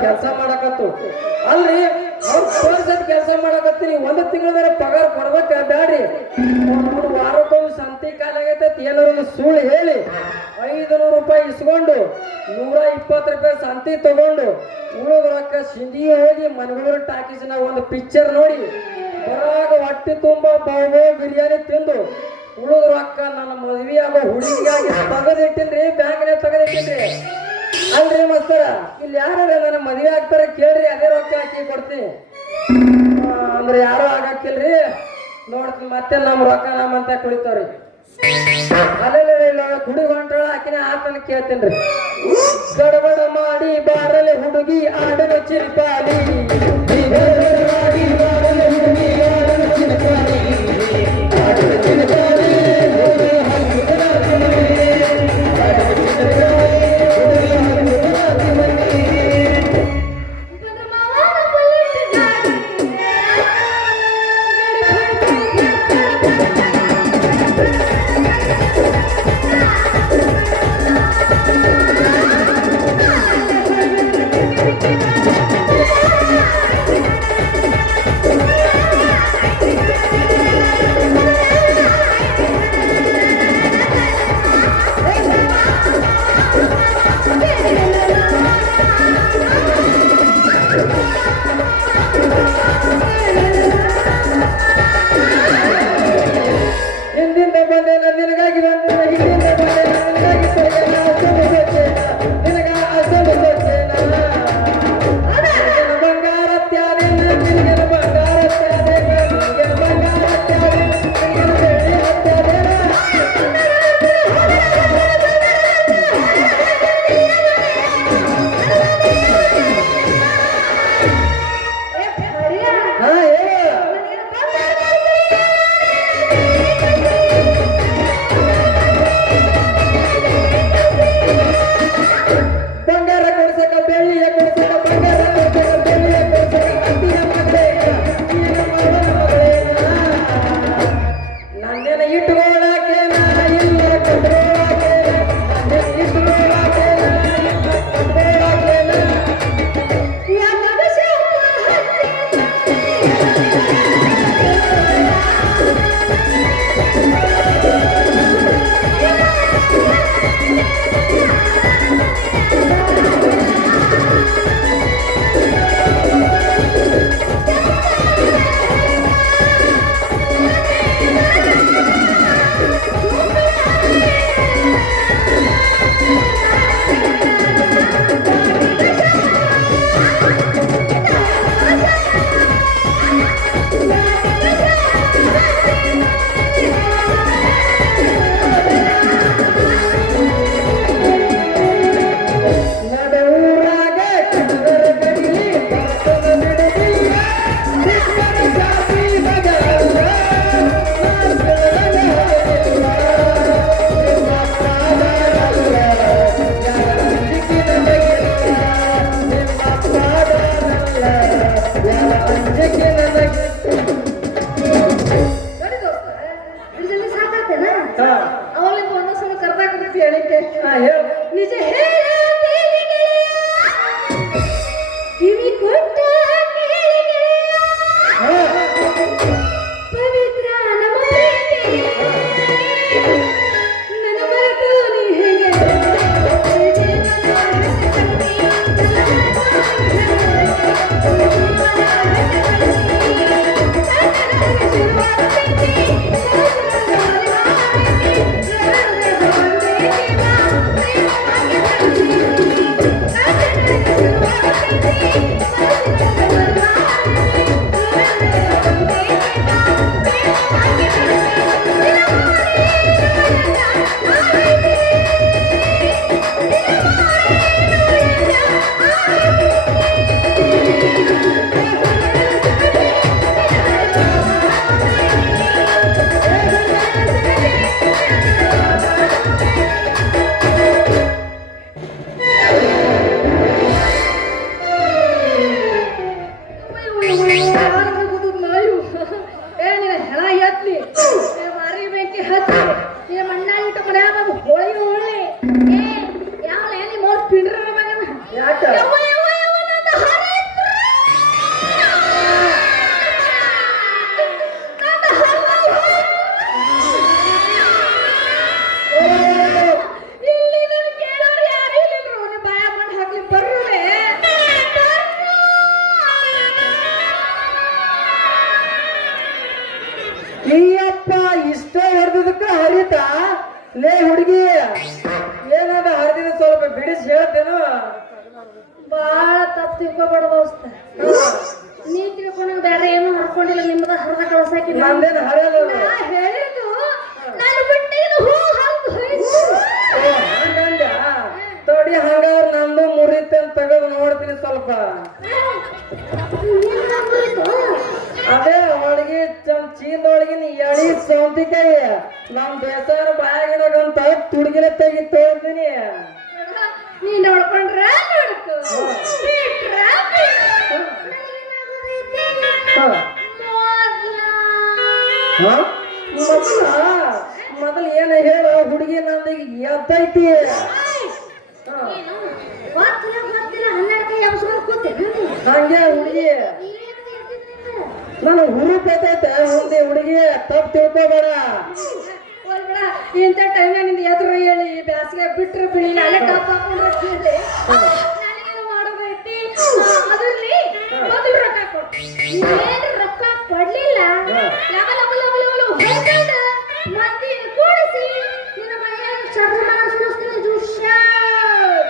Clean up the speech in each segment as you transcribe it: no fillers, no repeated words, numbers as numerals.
ಕೆಲಸ ಮಾಡಕತ್ತು ಅಲ್ರಿ ಕೆಲಸ ಮಾಡಕತ್ತೀನಿ ಒಂದು ತಿಂಗಳ ಪಗಾರ ಕೊಡ್ಬೇಕ ಬ್ಯಾಡ್ರಿ ವಾರಕ್ಕೊಮ್ಮೆ ಸಂತಿ ಕಾಲ ಆಗೈತೆ ಏನಾರು ಸುಳ್ಳು ಹೇಳಿ 500 ರೂಪಾಯಿ ಇಸ್ಕೊಂಡು 120 ರೂಪಾಯಿ ಸಂತಿ ತಗೊಂಡು ಉಳಿದ ರೊಕ್ಕ ಸಿಂಧಿ ಹೋಗಿ ಮನಗಳೂರು ಟಾಕೀಸ್ನ ಒಂದು ಪಿಕ್ಚರ್ ನೋಡಿ ಬರಾಗ ಹೊಟ್ಟೆ ತುಂಬಾ ಬಾವು ಬಿರಿಯಾನಿ ತಿಂದು ಉಳಿದ ರೊಕ್ಕ ನನ್ನ ಮದ್ವಿ ಆಗೋ ಹುಡುಗಿಯಾಗಿ ತೆಗೆದಿಟ್ಟಿನ್ರಿ ಬ್ಯಾಂಕ್ನೇ ತೆಗೆದಿಟ್ಟಿನ್ರಿ ಅಲ್ರಿ ಮಸ್ತರ ಇಲ್ಲಿ ಯಾರು ನನ್ನ ಮದುವೆ ಆಗ್ತಾರೆ ಕೇಳ್ರಿ ಅದೇ ರೊಕ್ಕ ಹಾಕಿ ಕೊಡ್ತೀನಿ ಅಂದ್ರೆ ಯಾರು ಆಗಕ್ಕಿಲ್ರಿ ನೋಡ್ತೀನಿ ಮತ್ತೆ ನಮ್ಮ ರೊಕ್ಕ ನಮ್ಮಂತ ಕುಳಿತಾವ್ರಿ ಅಲ್ಲೆಲ್ಲ ಹುಡುಗ ಹೊಂಟಾಳ ಆಕಿನ ಆತನ ಕೇಳ್ತೇನ್ರಿ ಗಡಬಡ ಮಾಡಿ ಬಾರಲೆ ಹುಡುಗಿ ಆಡನ ಚಿರಪಾಲಿ ಈಯಪ್ಪ ಇಷ್ಟ ಹೊಡೆದಕ್ಕ ಹರಿತ ಲೇ ಹುಡುಗಿ ಏನದ ಹರಿದಿನ ಸ್ವಲ್ಪ ಬಿಡಿಸಿ ಹೇಳ್ತೇನು ಬಾಳ ತಪ್ಪು ತಿಳ್ಕೊಬೇಡ ದೋಸ್ತ ನೀ ತಿಳ್ಕೊಂಡ ಬೇರೆ ಏನು ಹರ್ಕೊಂಡಿಲ್ಲ ನಿಮ್ಮದ ಹರಿದ ಕಳ್ಸಾಕಿ ನಂದೇನು ಹರಿಯಲ್ಲ ಹೇಳಿದ್ದು ನಾನು ಬಿಟ್ಟಿದ್ದು ಹೂ ಹಂಗ ಹಂಗಂದ ತಡಿ ಹಂಗಾರ ನಂದು ಮುರಿತೆ ಅಂತ ತೆಗೆದು ನೋಡ್ತೀನಿ ಸ್ವಲ್ಪ ಅದೇ ಒಳಗೆ ಚೀಲದೊಳಗಿನ ಎಳಿ ಸೌಂತಿಕಾಯಿ ನಮ್ ಬೇಸಾರ ಬಾಯಾಗಿಡಗಂತ ತುಡುಗಿನ ತೆಗಿ ತೋರ್ತೀನಿ ನೀ ನೋಡ್ಕೊಂಡ್ರ ನೋಡ್ಕೊ ಬಿಟ್ರ ಮೊದಲು ಏನ ಹೇಳ ಹುಡುಗಿ ನಂದೀಗ ಎದ್ದೈತಿ ಹಂಗೆ ಹುಡುಗಿ ನಾನು ಹುರುಪ್ ಐತೈತೆ ಮುಂದೆ ಹುಡುಗಿ ತಪ್ಪು ತಿಳ್ಕೋಬೇಡ ಇಂಥ ಟೈಮ್ನಾಗ ನಿಂದ ಎದುರು ಹೇಳಿ ಬ್ಯಾಸಿಗೆ ಬಿಟ್ರೆ ಬಿಳಿ ಅಲ್ಲೇ ಟಾಪ್ ಹಾಕೊಂಡ್ರೆ ಕೇಳಿದೆ ನನಗೇನು ಮಾಡೋದೈತಿ ಅದ್ರಲ್ಲಿ ಮೊದಲು ರೊಕ್ಕ ಕೊಟ್ಟು ಏನು ರೊಕ್ಕ ಕೊಡ್ಲಿಲ್ಲ ಲವ ಲವ ಲವ ಲವ ಹೊರಗಂಡ ಮಂದಿನ ಕೂಡಿಸಿ ನಿನ್ನ ಮನೆಯಾಗ ಚರ್ಮ ಸುಳಿಸ್ತೀನಿ ದುಷ್ಯಾರ್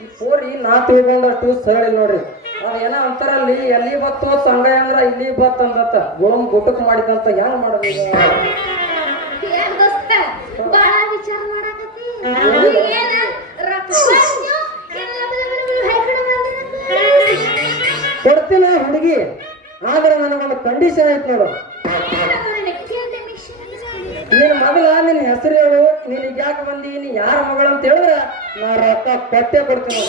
ಈ ಪೋರಿ ನಾ ತಿಳ್ಕೊಂಡಷ್ಟು ಸರಳ ನೋಡ್ರಿ ಅದೇನ ಅಂತರಲ್ಲಿ ಎಲ್ಲಿ ಬತ್ತು ಸಂಘ ಅಂದ್ರ ಇಲ್ಲಿ ಬತ್ ಅಂದತ್ತ ಗೋಮ್ ಗುಟಕ್ ಮಾಡಿದಂತ ಹೆಂಗ್ ಮಾಡೋದು ಏನ್ ದೋಸ್ತ ಬಾಳ ವಿಚಾರ ಮಾಡಕತ್ತಿ ಏನ ರೊಕ್ಕ ಕೊಡ್ತೀನಿ ಹುಡುಗಿ ಆದ್ರೆ ನನಗೊಂದು ಕಂಡೀಷನ್ ಐತಿ ನೋಡು ನೀನ್ ಮೊದಲ ನಿನ್ ಹೆಸರು ಹೇಳು ನಿನಗೆ ಯಾಕೆ ಬಂದಿ ನೀ ಯಾರ ಮಗಳು ಅಂತ ಹೇಳಿದ್ರೆ ನಾ ರೊಕ್ಕ ಕೊಟ್ಟೆ ಕೊಡ್ತೀನಿ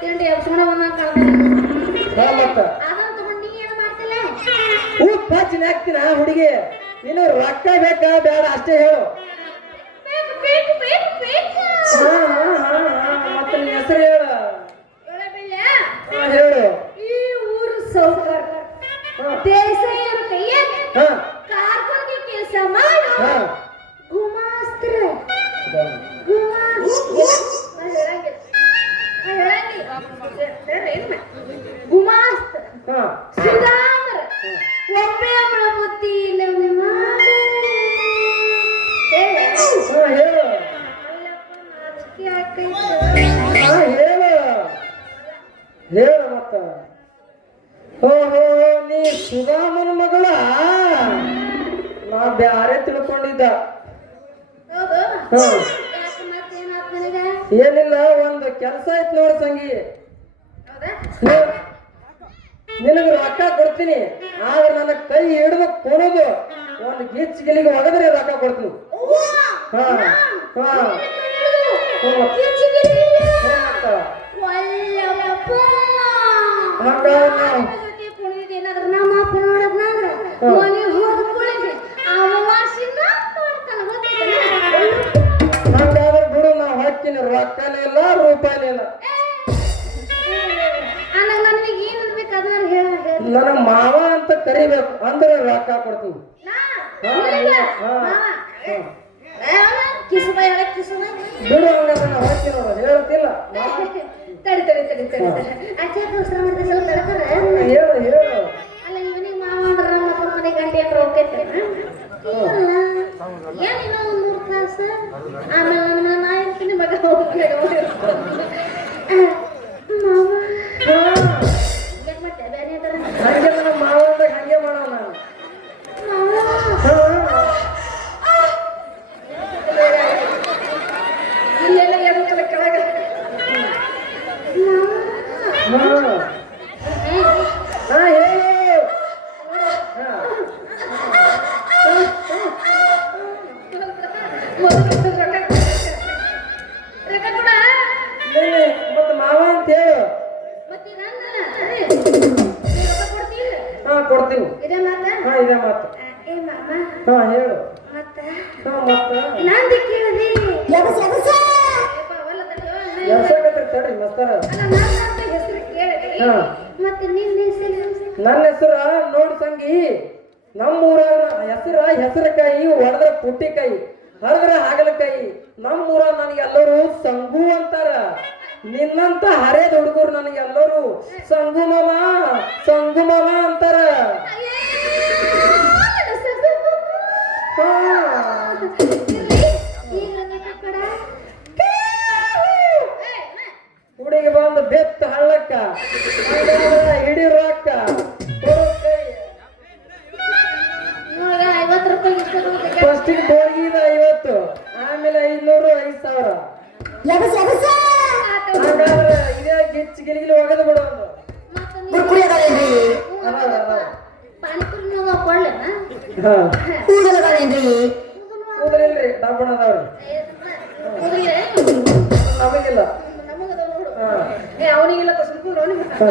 ತಿಂಡಿ ಎಬ್ಸ್ಕೊಂಡ ಮತ್ತ ಉಪ್ಪು ಹಚ್ಚಿನ ಹಾಕ್ತೀನ ಹುಡುಗಿ ನೀನು ರೊಕ್ಕ ಬೇಕಾ ಬೇಡ ಅಷ್ಟೇ ಹೇಳು ಮತ್ತೆ ನಿನ್ನ ಹೆಸರು ಹೇಳು ಹೇಳು ಈ ಊರು ಸೌಕರ್ ದೇಸಾಯರ ಕೈಯಾಗ ಕಾರ್ಕೊಂಡಿ ಕೆಲಸ ಮಾಡು ಗುಮಾಸ್ತ್ರ ಗುಮಾಸ್ತ ಸುಧಾಮರ ಒಬ್ಬೇ ಅವಳ ಬುದ್ಧಿ ಹೇಳ ಮತ್ತ ಓಹೋ ನೀ ಸುಧಾಮನ ಮಗಳ ನಾ ಬ್ಯಾರೆ ತಿಳ್ಕೊಂಡಿದ್ದ ಏನಿಲ್ಲ ಒಂದು ಕೆಲಸ ಐತ್ ನೋಡ ಸಂಗಿ ನಿನಗೆ ರೊಕ್ಕ ಕೊಡ್ತೀನಿ ಆದ್ರೆ ನನ್ನ ಕೈ ಹಿಡಿದು ಕೊಡೋದು ಒಂದು ಗಿಚ್ ಗಿಲಿಗೆ ಒಗದ್ರೆ ರೊಕ್ಕ ಕೊಡ್ತೀನಿ ಹಂಗಾದ್ರೆ ಬಿಡು ನಾ ಹಾಕ್ತೀನಿ ರೊಕ್ಕನೇ ಇಲ್ಲ ರೂಪಾಯಿನೇ ಇಲ್ಲ ನನಗೆ ಮಾವ ಅಂತ ಕರಿಬೇಕು ಅಂದ್ರೆ ರೊಕ್ಕ ಕೊಡ್ತೀನಿ ಬಿಡು ಹಂಗಾದ್ರೆ ನಾ ಹಾಕಿ ನೋಡ ಹೇಳ್ತಿಲ್ಲ ಹೇಳು ಹೇಳು ಅಲ್ಲ ಇವನಿಗೆ ಮಾವ ಅಂದ್ರೆ ನಮ್ಮ ಮನೆ ಗಂಟೆ ಅಂದ್ರೆ ಹೋಗ್ತೈತೆ ಏನಿಲ್ಲ ಒಂದು 3 ಕ್ಲಾಸ್ ಆಮೇಲೆ ನಾ ಇರ್ತೀನಿ ಮಗ ಹೋಗ್ಬೇಡ ಮಾವ ಹಂಗೆ ನನ್ನ ಮಾವ ಅಂದಾಗ ಹಂಗೆ ಮಾಡೋಣ ರೊಕ್ಕ ಕೊಡ ನೀನೆ ಮತ್ತೆ ಮಾವ ಅಂತ ಹೇಳು. ಮತ್ತೆ ರೊಕ್ಕ ಕೊಡ್ತೀವಿ. ಹಾ ಕೊಡ್ತೀನಿ. ಇದೇ ಮಾತ ಹಾ ಇದೇ ಮಾತು. ಏ ಮಾಮ ಹಾ ಹೇಳು. ಮತ್ತ ಹಾ ಮತ್ತ ನಂದಿ ಕೇಳಿದಿ ಎರ್ಸಕತ್ರಿ ತಡ್ರಿ ಮಸ್ತಾರ. ಹೆಸರು ಕೇಳಿದಿ ಹಾ ಮತ್ತೆ ನಿನ್ನ ಹೆಸರು ನನ್ನ ಹೆಸರ ನೋಡ್ ತಂಗಿ, ನಮ್ಮೂರ ಹೆಸರಕಾಯಿ, ಹೊಡೆದ್ರ ಪುಟ್ಟಿಕಾಯಿ, ಹರಿದ್ರ ಹಾಗಲಕಾಯಿ. ನಮ್ಮೂರ ನನಗೆಲ್ಲರೂ ಸಂಗು ಅಂತಾರ. ನಿನ್ನಂತ ಹರೇದ ಹುಡುಗರು ನನಗೆಲ್ಲರೂ ಸಂಗು ಮಾಮ ಅಂತಾರ. ಹಾ ಹುಡುಗಿ ಬಂದು ಬೆತ್ತ ಹಳ್ಳಕ್ಕ ಹಿಡಿ ರೊಕ್ಕ ಫಸ್ಟಿಗೆ ಹೋಗಿದ 50, ಆಮೇಲೆ 500, 5,000. ಹಾಗಾದ್ರೆ ಇದೇ ಗಿಚ್ಚಿ ಗಿಲಿಗಿಲಿ ಒಗದು ಬಿಡೋದು. ಹಾ ಕೂದಲಿಲ್ರಿ ಡಬ್ಬಣ ಅದಾವ್ರಿ. ನಮಗಿಲ್ಲ. ಹಾ ಅವನಿಗಿಲ್ಲ ಹಾ